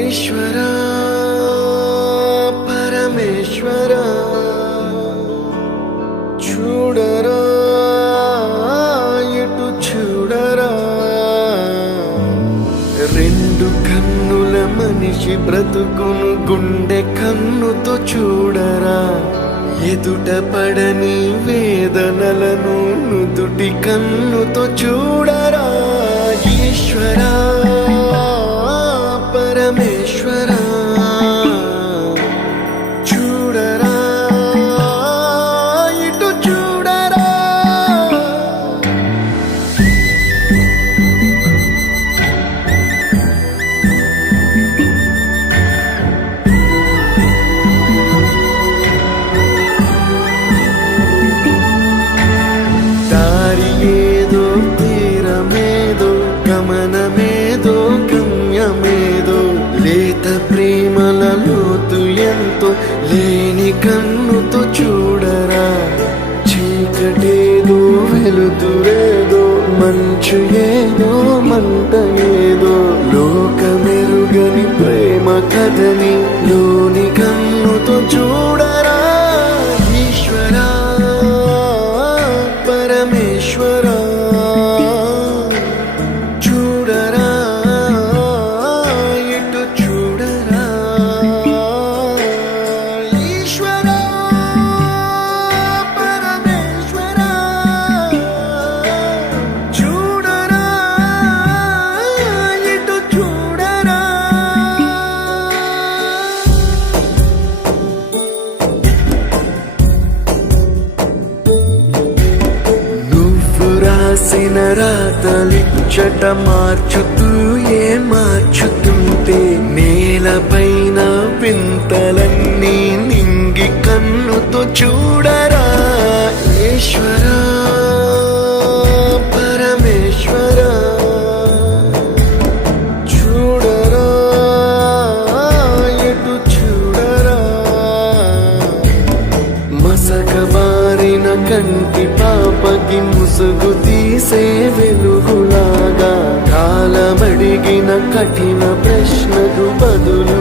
ఈశ్వర పరమేశ్వర చూడరా ఇటు చూడరా రెండు కన్నుల మనిషి బ్రతుకును గుండె కన్నుతో చూడరా ఎదుట పడని వేదనలను నుదుటి కన్నుతో చూ పరమేశ్వరా ఎంతో లేని కన్నుతో చూడరా. చీకటేదో వెలుతురేదో మంచు ఏదో మంట ఏదో. లోకమెరుగని ప్రేమ కథని లోని కన్ను రాసిన రాతలిచ్చట మార్చుతూ ఏ మార్చుతుంటే నేలపైన వింతలన్నీ నింగి కన్నుతో చూడరా. ఈశ్వరా పరమేశ్వరా చూడరా మసకబారిన కంటి పాపకి ముసుగు తీసే వెలుగులాగా కాలమడిగిన కఠిన ప్రశ్నకు బదులు